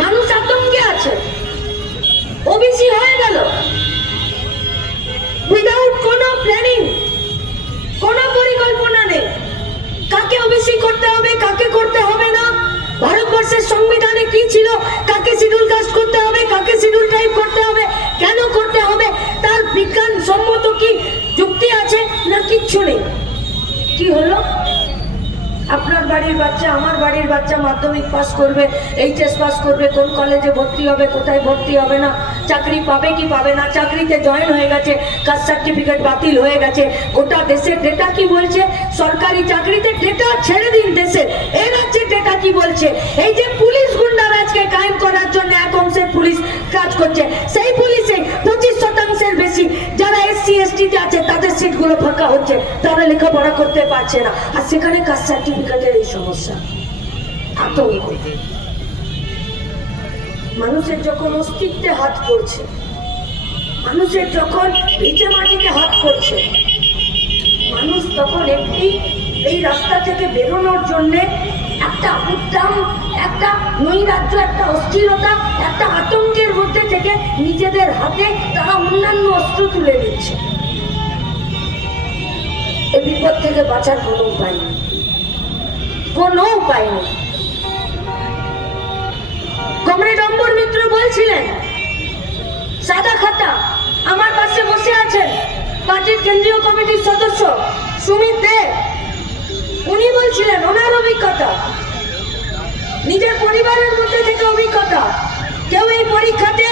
মানুষ আতঙ্কে আছে। ওবিসি হয়ে গেল। উইদাউট কোনো প্ল্যানিং কোনো পরিকল্পনা নেই। কাকে ওবিসি করতে হবে, কাকে করতে হবে না? ভারতবর্ষের সংবিধানে কি ছিল? কাকে শিডিউল কাস্ট করতে হবে, কাকে শিডিউল টাইপ করতে হবে, কেন করতে হবে? তার বিজ্ঞান সম্মত কি যুক্তি আছে না কিচ্ছু নেই? কি হলো? আপনার বাড়ির বাচ্চা, আমার বাড়ির বাচ্চা মাধ্যমিক পাস করবে, এইচএস পাস করবে, কোন কলেজে ভর্তি হবে, কোথায় ভর্তি হবে না, চাকরি পাবে কি পাবে না, চাকরিতে জয়েন হয়ে গেছে কাস্ট সার্টিফিকেট বাতিল হয়ে গেছে, গোটা দেশের ডেটা কি বলছে? সরকারি চাকরিতে ডেটা ছেড়ে দিন দেশের এই রাজ্যের ডেটা কি বলছে? এই যে পুলিশ গুন্ডারাজকে কায়েম করার জন্য এক অংশের পুলিশ কাজ করছে, সেই পুলিশে পঁচিশ শতাংশের বেশি এসসি এসটিতে আছে, তাদের সিটগুলো ফাঁকা হচ্ছে। তারা লেখাপড়া করতে পারছে না। আর সেখানে কাস্ট সার্টিফিকেটের এই সমস্যা। আতঙ্ক মানুষের যখন অস্তিত্বে হাত পড়ছে, মানুষের যখন ভিটে মাটিতে হাত পড়ছে, মানুষ তখন একটি এই রাস্তা থেকে বেরোনোর জন্য একটা উদ্দাম একটা নৈরাজ্য, একটা অস্থিরতা, একটা আতঙ্কের মধ্যে থেকে নিজেদের হাতে তারা অন্যান্য অস্ত্র তুলে নিচ্ছে। এই বিপদ থেকে বাঁচার কোনো উপায় নেই। কোনো উপায় নেই। কমরেড অম্বর মিত্র বলছিলেন, সাদা খাতা আমার পাশে বসে আছেন পার্টির কেন্দ্রীয় কমিটির সদস্য সুমিত দে। উনি বলছিলেন ওনার অভিজ্ঞতা নিজের পরিবারের মধ্যে থেকে অভিজ্ঞতা। কেউ এই পরীক্ষাতে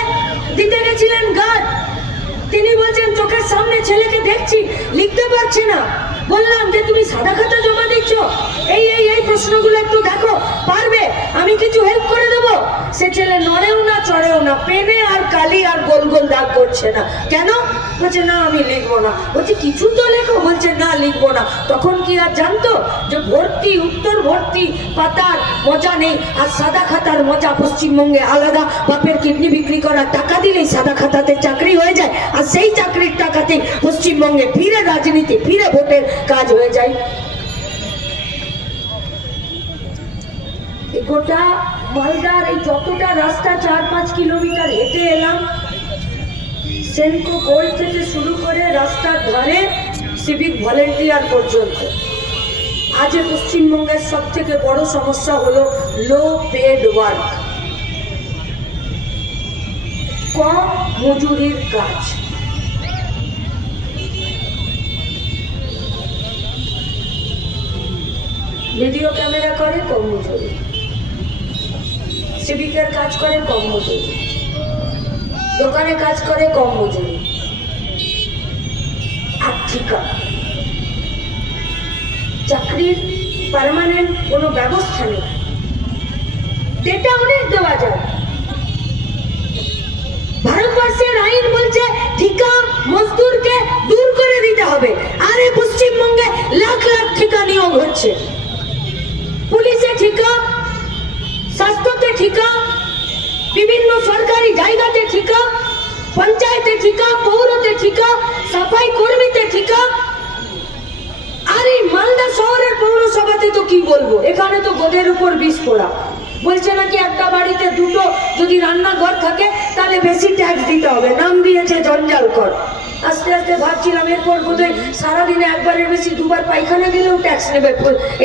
দিতে গেছিলেন গার্ড তিনি বলছেন, চোখের সামনে ছেলেকে দেখছি, লিখতে পারছে না। বললাম যে, তুমি সাদা খাতা জমা দিচ্ছ? এই এই এই প্রশ্নগুলো একটু দেখো, পারবে? আমি কিছু হেল্প করে দেব? সে ছেলে নড়েও না, চড়েও না, পেনে আর কালি আর গোল গোল দাগ করছে না। কেন? বলছে, না, আমি লিখব না। বলছে, কিছু তো লেখো? বলছে, না, লিখব না। তখন কি আর জানতো যে ভর্তি, উত্তর ভর্তি, পাতার মজা নেই। আর সাদা খাতার মজা পশ্চিমবঙ্গে আলাদা। বাপের কিডনি বিক্রি করার টাকা দিলেই সাদা খাতাতে চাকরি হয়ে যায়। আর সেই চাকরির টাকাতে পশ্চিমবঙ্গে ফিরে রাজনীতি, ফিরে ভোটের কাজ হয়ে যায়। গোটা মালদার এই যতটা রাস্তা, চার পাঁচ কিলোমিটার হেঁটে এলাম সেনকো গোল্ড থেকে শুরু করে রাস্তার ধারে সিভিক ভলেন্টিয়ার পর্যন্ত। আজ পশ্চিমবঙ্গের সব থেকে বড় সমস্যা হলো লো পেড ওয়ার্ক কম মজুরির কাজ। ভিডিও ক্যামেরা করে কম মজুরি। সিভিকের কাজ করে কম মজুরি। দোকানে কাজ করে কম মজুরি আর চাকরির পার্মানেন্ট কোনো ব্যবস্থা নেই। ডেটা অনেক দেওয়া যায়। ভারতবর্ষের আইন বলছে, ঠিকা মজদুরকে দূর করে দিতে হবে। আরে পশ্চিমবঙ্গে লাখ লাখ ঠিকা নিয়োগ হচ্ছে। পুলিশে ঠিকা, স্বাস্থ্যতে ঠিকা, বিভিন্ন সরকারি জায়গাতে ঠিকা পঞ্চায়েতে ঠিকা পৌরতে ঠিকা সাফাই কর্মীতে ঠিকা আর এই মালদা শহরের পৌরসভাতে তো কি বলব এখানে তো গোদের উপর বিষ পড়া বলছে নাকি একটা বাড়িতে দুটো যদি রান্নাঘর থাকে তাহলে বেশি ট্যাক্স দিতে হবে নাম দিয়েছে জঞ্জাল কর আস্তে আস্তে ভাবছিলাম এরপর বোধহয় সারাদিনে একবারের বেশি দুবার পায়খানা গেলেও ট্যাক্স নেবে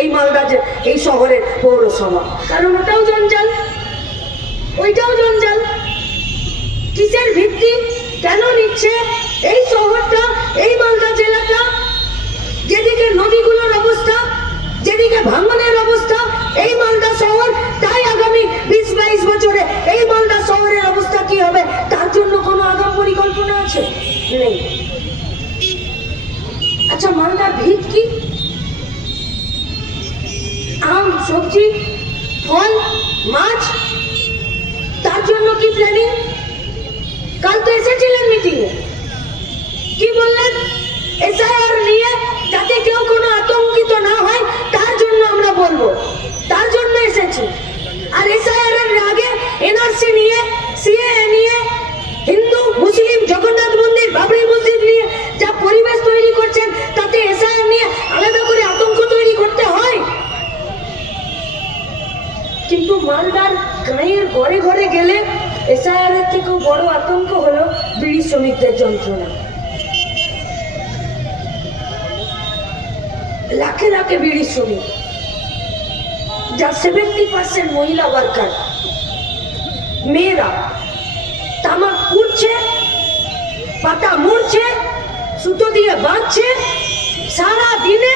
এই মালদা যে এই শহরের পৌরসভা। কারণ ওটাও জঞ্জাল। এসেছিলেন মিটিংয়ে কি বললেন? এসআইআর নিয়ে যাতে কেউ কোনো আতঙ্কিত না হয়, তার জন্য আমরা বলব। তার জন্য এসেছি। আর এসআইআর এর আগে এনআরসি নিয়ে সিএ নিয়ে, হিন্দু, মুসলিম, জগন্নাথ মন্দির, বাবরি মসজিদ নিয়ে যা পরিবেশ তৈরি করছেন, তাতে এসআইআর নিয়ে আলাদা করে আতঙ্ক তৈরি করতে হয়। কিন্তু মালদার গাঁয়ের ঘরে ঘরে গেলে এসআইআর এর থেকেও বড় আতঙ্ক হলো বিড়ি শ্রমিকদের যন্ত্রণা। লাখে লাখে বিড়ি শ্রমিক, যা সেভেন্টি পার্সেন্ট মহিলা ওয়ার্কার মেয়েরা তামাক পুড়ছে পাতা মুড়ছে সুতো দিয়ে বাঁধছে, সারা দিনে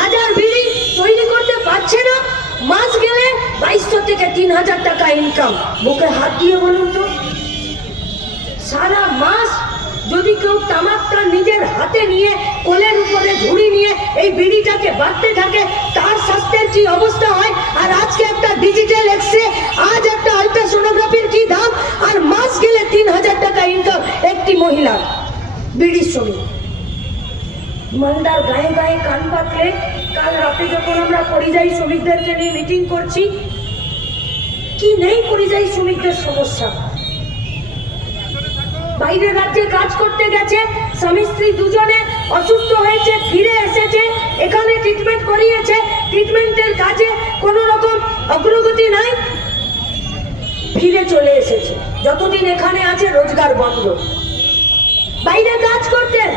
হাজার বিড়ি তৈরি করতে পারছে না, মাস গেলে বাইশশো থেকে তিন হাজার টাকা ইনকাম বুকে হাত দিয়ে বলুন তো। সারা মাস যদি কেউ তামাকটা নিজের হাতে নিয়ে, কোলের উপরে ঝুড়ি নিয়ে এই বিড়িটাকে বাঁধতে থাকে, তার স্বাস্থ্যের কি অবস্থা হয়? আর আজকে একটা ডিজিটাল এক্সরে আজ একটা আলট্রাসোনোগ্রাফির কি দাম? আর মাস গেলে তিন হাজার টাকা ইনকাম একটি মহিলার বিড়ির শ্রমিক মালদার গায়ে গায়ে কান পাতলে, কাল রাতে যখন আমরা পরিযায়ী শ্রমিকদেরকে নিয়ে মিটিং করছি, কি নেই পরিযায়ী শ্রমিকদের সমস্যা? বাইরের রাজ্যে কাজ করতে গেছে, স্বামী স্ত্রী দুজনে অসুস্থ হয়েছে, ফিরে এসেছে, এখানে ট্রিটমেন্ট করিয়েছে ট্রিটমেন্টের কাজে কোনো রকম অগ্রগতি নাই। ফিরে চলে এসেছে। যতদিন এখানে আছে, রোজগার বন্ধ। বাইরে কাজ করতেন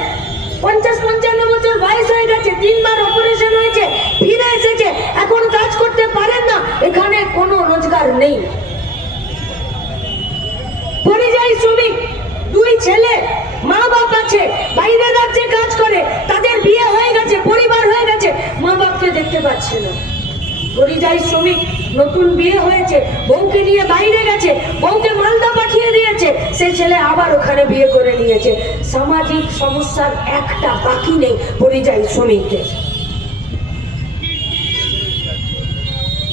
পঞ্চাশ পঞ্চান্ন বছর বয়স হয়ে গেছে, তিনবার অপারেশন হয়েছে, ফিরে এসেছে, এখন কাজ করতে পারেন না, এখানে কোনো রোজগার নেই। পরিযায়ী শ্রমিক দুই ছেলে মা বাপ আছে, বাইরে রাজ্যে কাজ করে, তাদের বিয়ে হয়ে গেছে, পরিবার হয়ে গেছে মা বাপকে দেখতে পাচ্ছে না। পরিযায়ী শ্রমিক, নতুন বিয়ে হয়েছে, বউকে নিয়ে বাইরে গেছে, বউকে মালদা পাঠিয়ে দিয়েছে, সে ছেলে আবার ওখানে বিয়ে করে নিয়েছে। সামাজিক সমস্যার একটা বাকি নেই পরিযায়ী শ্রমিকদের।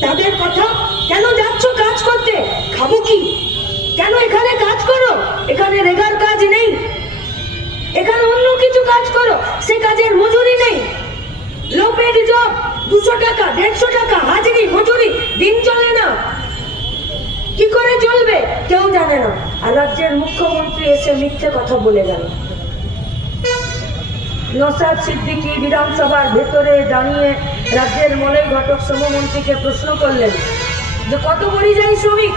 তাদের কথা, কেন যাচ্ছ কাজ করতে? খাব কি? কেন এখানে কাজ করো? এখানে রেগার কাজ নেই। এখানে অন্য কিছু কাজ করো। সে কাজের মজুরি নেই। লো পেড জব, দুশো টাকা, দেড়শো টাকা, হাজিরি, মজুরি, দিন চলে না। কি করে চলবে? কেউ জানে না। আর রাজ্যের মুখ্যমন্ত্রী এসে মিথ্যে কথা বলে গেল। নসাদ সিদ্দিকী বিধানসভার ভেতরে দাঁড়িয়ে রাজ্যের মলয় ঘটক শ্রমমন্ত্রীকে প্রশ্ন করলেন যে কত পরিযায়ী শ্রমিক?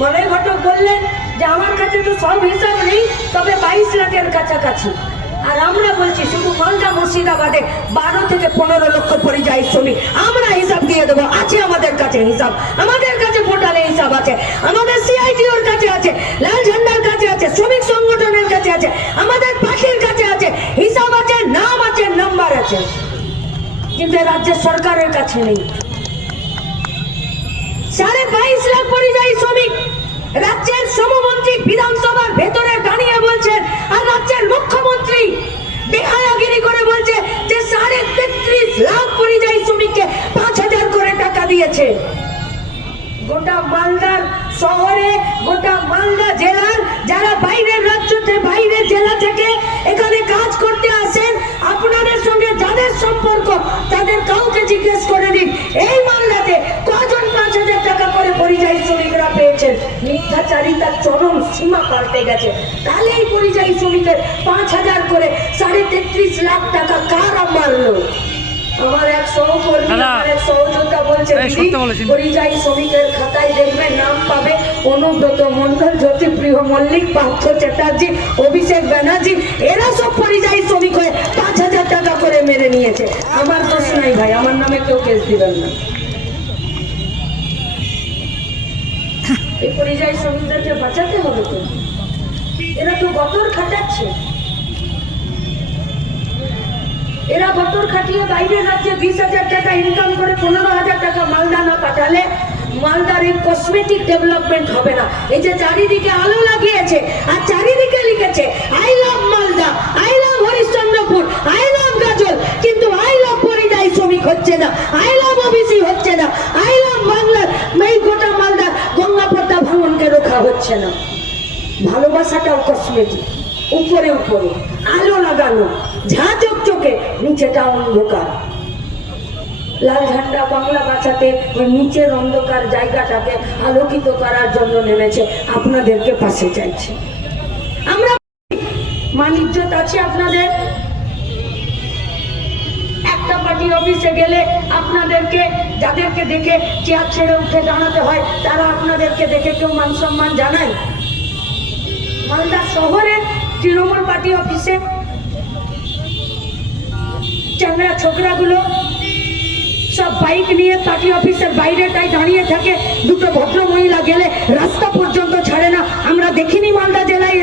মলয় ঘটক বললেন যে আমার কাছে তো সব হিসাব নেই, তবে বাইশ লাখের কাছাকাছি। আর আমরা বলছি শুধু মালদা মুর্শিদাবাদে বারো থেকে পনেরো লক্ষ পরিযায়ী শ্রমিক। আমরা হিসাব দিয়ে দেবো, আছে আমাদের কাছে হিসাব। আমাদের কাছে ভোটারের হিসাব আছে, আমাদের সিআইটিওর কাছে আছে, লাল ঝান্ডার কাছে আছে, শ্রমিক সংগঠনের কাছে আছে, আমাদের পার্টির কাছে আছে, হিসাব আছে, নাম আছে, নাম্বার আছে। কিন্তু এ রাজ্যের সরকারের কাছে নেই। সাড়ে বাইশ লাখ পরিযায়ী সীমা পাল্টে গেছে। তাহলে এই পরিযায়ী শ্রমিকের পাঁচ হাজার করে সাড়ে তেত্রিশ লাখ টাকা কারা মারলো আমার এক সহকর্মী এক সহযোদ্ধা বলছে এই দিদি, সত্য বলেছেন। পরিযায়ী শ্রমিকের খাতায় দেখবে নাম পাবে অনুব্রত মন্ডল জ্যোতিপ্রিয় মল্লিক পার্থ চ্যাটার্জি অভিষেক ব্যানার্জি এরা সব পরিযায়ী শ্রমিক হয়ে পাঁচ হাজার টাকা করে মেরে নিয়েছে। আমার দোষ নাই ভাই আমার নামে কেউ কেস দিবেন না। এই পরিযায়ী শ্রমিকদেরকে বাঁচাতে হবে তো। এরা তো গতর খাটাচ্ছে। এরা বছর খাটিয়ে বাইরের রাজ্যে বিশ হাজার টাকা ইনকাম করে পনেরো হাজার টাকা মালদা না পাঠালে মালদার কসমেটিক ডেভেলপমেন্ট হবে না। এই যে চারিদিকে আলো লাগিয়েছে, আর চারিদিকে লিখেছে I love Malda I love Harishchandrapur I love Gajol. কিন্তু আই লাভ পরিযায়ী শ্রমিক হচ্ছে না আই লাভ ওবিসি হচ্ছে না আই লাভ বাংলার, এই গোটা মালদার ভাঙনকে রোখা হচ্ছে না। ভালোবাসাটাও কসমেটিক উপরে উপরে, আলো লাগানো ঝা চকচকে নিচেটা অন্ধকার। লাল ঝান্ডা বাংলা বাঁচাতে ওই নিচের অন্ধকার জায়গাটাকে আলোকিত করার জন্য নেমেছে, আপনাদেরকে পাশে চাইছে। আমরা মান ইজ্জত আছে আপনাদের? একটা পার্টি অফিসে গেলে আপনাদেরকে, যাদেরকে দেখে চেয়ার ছেড়ে উঠে দাঁড়াতে হয়, তারা আপনাদেরকে দেখে কেউ মান সম্মান জানায়? মালদা শহরে তৃণমূল পার্টি অফিসে চ্যাংরা ছোকরাগুলো সব বাইক নিয়ে পার্টি অফিসের বাইরেটাই দাঁড়িয়ে থাকে। দুটো ভদ্র মহিলা গেলে রাস্তা পর্যন্ত ছাড়ে না। আমরা দেখিনি মালদা জেলায়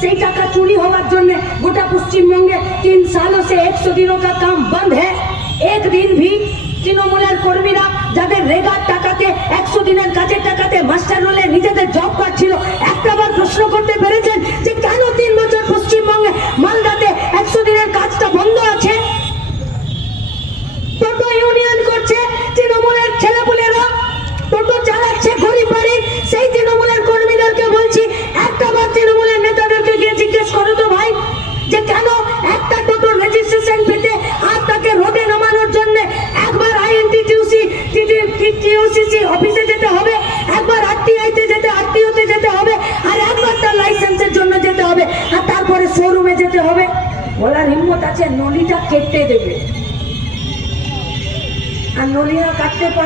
সেই টাকা চুরি হওয়ার জন্য গোটা পশ্চিমবঙ্গে তিন সালও সে একশো দিনও কাম বন্ধ হ্যাঁ একদিন ভি তৃণমূলের কর্মীরা যাদের রেগার টাকাতে, একশো দিনের কাজের টাকাতে, মাস্টার রোলে নিজেদের জব পাচ্ছিল। একটাবার প্রশ্ন করতে পেরেছেন যে কেন তিন বছর পশ্চিমবঙ্গে মালদাতে একশো দিনের কাজটা বন্ধ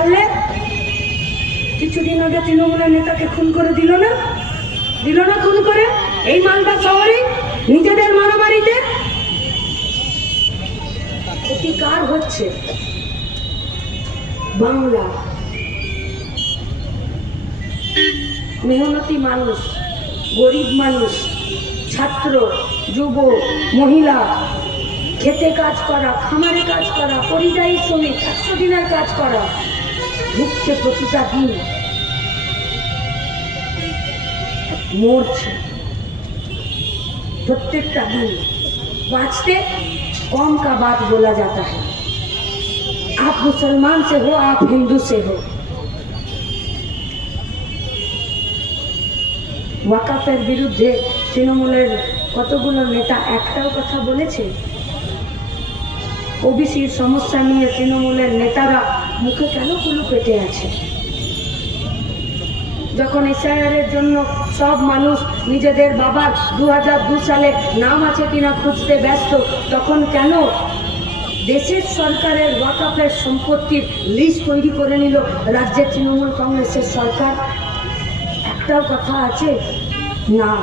পারলে কিছুদিন আগে তৃণমূলের নেতাকে খুন করে দিল না? দিল না খুন করে? এই মালদা শহরে নিজেদের মারামারিতে? ক্ষতি কার হচ্ছে বাংলা। মেহনতি মানুষ, গরিব মানুষ, ছাত্র, যুব, মহিলা, খেতে কাজ করা, খামারে কাজ করা, পরিযায়ী শ্রমিক, একশো দিনের কাজ করা ঢুকছে প্রতিটা দিন। মরছে। প্রত্যেকটা দিন। বাঁচতে কম কা বাদ বলা जाता মুসলমান সে হো, আপ হিন্দু आप हिंदू ওয়াকাফের বিরুদ্ধে তৃণমূলের কতগুলো নেতা একটাও কথা বলেছে? ওবিসির সমস্যা নিয়ে তৃণমূলের নেতারা মুখে কেন কুলু পেটে আছে যখন এসআইআরের জন্য সব মানুষ নিজেদের বাবার দু দু সালে নাম আছে কিনা খুঁজতে ব্যস্ত তখন কেন দেশের সরকারের ওয়াকাফের সম্পত্তির লিস্ট তৈরি করে নিল রাজ্যের তৃণমূল কংগ্রেসের সরকার একটাও কথা আছে না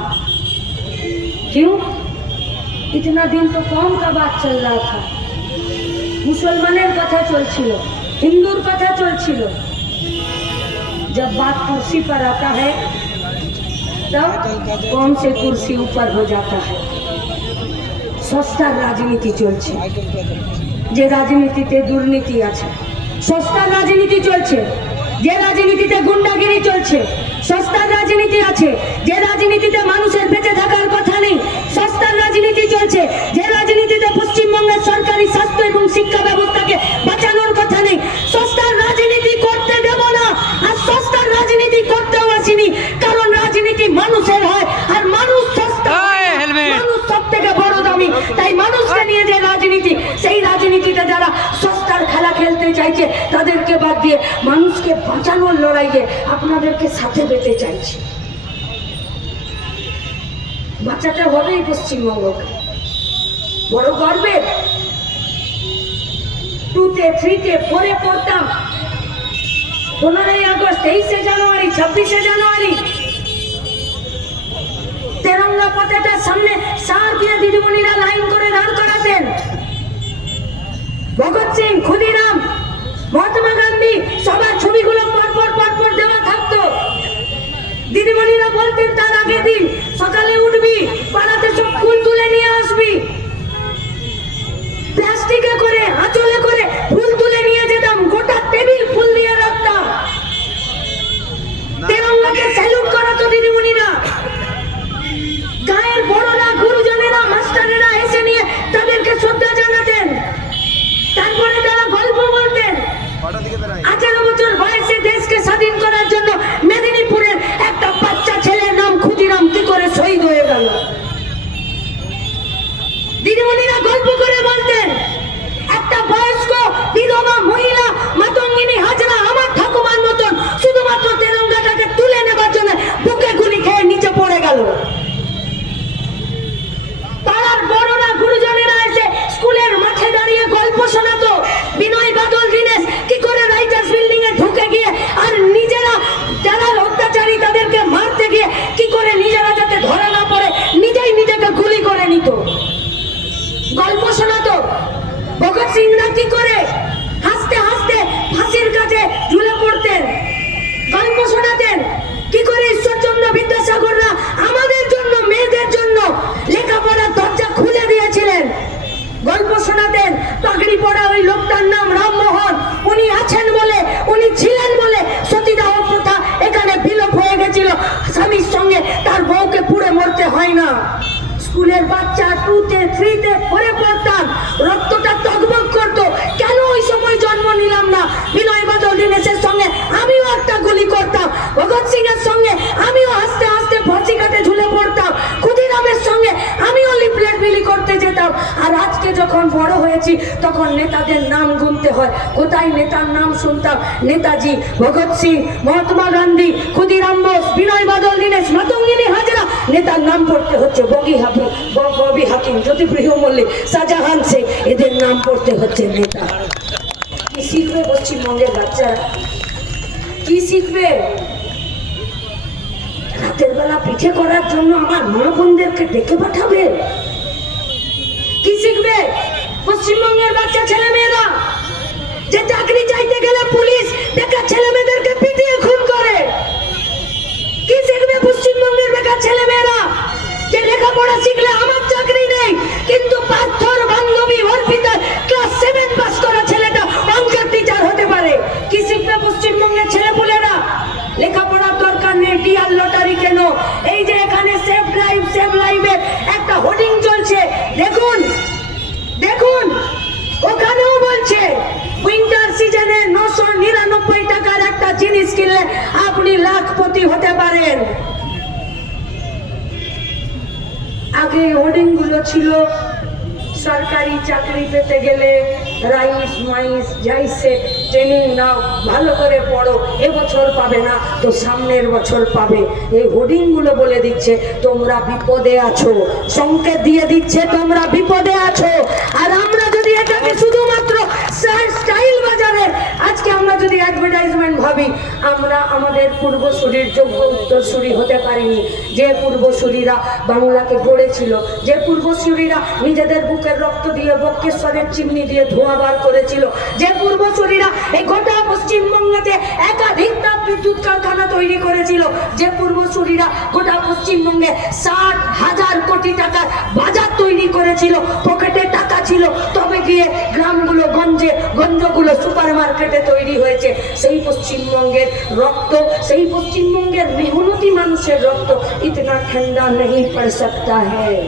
क्यों इतना दिन तो कौन का बात चल रहा था মুসলমানের কথা চলছিল হিন্দুর কথা চলছিল जब बात कुर्सी पर आता है तब कौन से कुर्सी ऊपर हो जाता है সস্তার রাজনীতি চলছে যে রাজনীতিতে দুর্নীতি আছে সস্তার রাজনীতি চলছে যে রাজনীতিতে গুন্ডাগিরি চলছে সস্তার রাজনীতি আছে যে রাজনীতিতে মানুষের বেঁচে থাকার কথা নেই সস্তার রাজনীতি চলছে যে রাজনীতিতে পশ্চিমবঙ্গের সরকারি স্বাস্থ্য এবং শিক্ষা ব্যবস্থাকে বাঁচানোর কথা নেই সস্তার রাজনীতি করতে দেব না আর সস্তার রাজনীতি করতেও আসিনি কারণ রাজনীতি মানুষের হয় আর মানুষ সস্তা না। এই, helmet! মানুষ সব থেকে বড় দামি তাই মানুষকে নিয়ে যে রাজনীতি সেই রাজনীতিতে যারা সস্তার খেলা খেলতে চাইছে তাদেরকে বাদ দিয়ে মানুষকে বাঁচানোর লড়াইয়ে আপনাদেরকে সাথে পেতে চাইছে বাঁচাতে হবেই পশ্চিমবঙ্গকে বড় গর্বের। টুতে, থ্রিতে, ফোরে পড়তাম। পনেরোই আগস্ট, তেইশে জানুয়ারি, ছাব্বিশে জানুয়ারি। তেরঙ্গা পতাকার সামনে সার দিয়ে দিদিমণিরা লাইন করে দাঁড় করাতেন। ভগৎ সিং, ক্ষুদিরাম, মহাত্মা গান্ধী, সবার ছবিগুলো পরপর পরপর দেওয়া থাকতো। দিদিমণিরা বলতেন, তার আগের দিন সকালে উঠবি, পাড়াতে সব ফুল তুলে নিয়ে আসবি প্লাস্টিকে করে আঁচলে করে ফুল তুলে নিয়ে যেতাম গোটা টেবিল ফুল দিয়ে রাখতাম তেরঙ্গাকে স্যালুট করাতো দিদিমণিরা গায়ের বড়রা গুরুজনেরা মাস্টারেরা এসে নিয়ে তাদেরকে শ্রদ্ধা জানাতেন তারপরে তারা গল্প স্বামীর সঙ্গে তার বউকে পুড়ে মরতে হয় না স্কুলের বাচ্চা টুতে, থ্রিতে পড়ে পড়তাম। রক্তটা টকবক করতো। কেন ওই সময় জন্ম নিলাম না? বিনয় বাদল দীনেশের সঙ্গে আমিও একটা গুলি করতাম। ভগৎ সিং এর সঙ্গে আমিও আস্তে আস্তে ফাঁসি কাটে ঝুলে পড়তাম। ক্ষুদিরামের সঙ্গে আমিও লিফলেট বিলি করতে যেতাম। আর আজকে যখন বড় হয়েছি, তখন নেতাদের নাম গুনতে হয়। কোথায় নেতার নাম শুনতাম? নেতাজি, ভগৎ সিং, মহাত্মা গান্ধী, ক্ষুদিরাম বোস, বিনয় বাদল, দীনেশ, মাতঙ্গিনী হাজরা। নেতার নাম পড়তে হচ্ছে বগি ব- ববি হাকিম জ্যোতিপ্রিয় মল্লিক শাহজাহান শেখ, এদের নাম পড়তে হচ্ছে নেতা। কি শিখবে পশ্চিমবঙ্গের বাচ্চারা কি শিখবে? রাতের বেলা পিঠে করার জন্য আমার মা বোনদেরকে ডেকে পাঠাবে? কি শিখবে? পশ্চিমবঙ্গের বাচ্চা ছেলে মেয়েরা যে চাকরি চাইতে আগে হোর্ডিংগুলো ছিল। সরকারি চাকরি পেতে গেলে রাইস মাইস যাইছে, ট্রেনিং নাও, ভালো করে পড়ো এবছর পাবে না, তো সামনের বছর পাবে। এই হোর্ডিংগুলো বলে দিচ্ছে, তোমরা বিপদে আছো। সংকেত দিয়ে দিচ্ছে, তোমরা বিপদে আছো। আর আমরা যদি এটাকে শুধুমাত্র স্টাইল বাজারে আজকে আমরা যদি অ্যাডভার্টাইজমেন্ট ভাবি, আমরা আমাদের পূর্বসূরির যোগ্য উত্তরসূরি হতে পারিনি। যে পূর্বসূরিরা বাংলাকে গড়েছিল, যে পূর্বসূরিরা নিজেদের বুকের রক্ত দিয়ে বক্রেশ্বরের চিমনি দিয়ে ধোঁয়া বার করেছিল, যে পূর্বসূরিরা এই গোটা পশ্চিমবঙ্গতে একাধিক তাপ বিদ্যুৎ কারখানা তৈরি করেছিল, যে পূর্বসূরীরা গোটা পশ্চিমবঙ্গে ষাট হাজার কোটি টাকার বাজার তৈরি করেছিল, পকেটে টাকা ছিল, তবে গিয়ে গ্রামগুলো গঞ্জে, গঞ্জগুলো সুপার মার্কেটে তৈরি হয়েছে। সেই পশ্চিমবঙ্গের রক্ত, সেই পশ্চিমবঙ্গের মেহনতি মানুষের রক্ত, ইতনা ঠান্ডা নেই পড় সকতা হ্যাঁ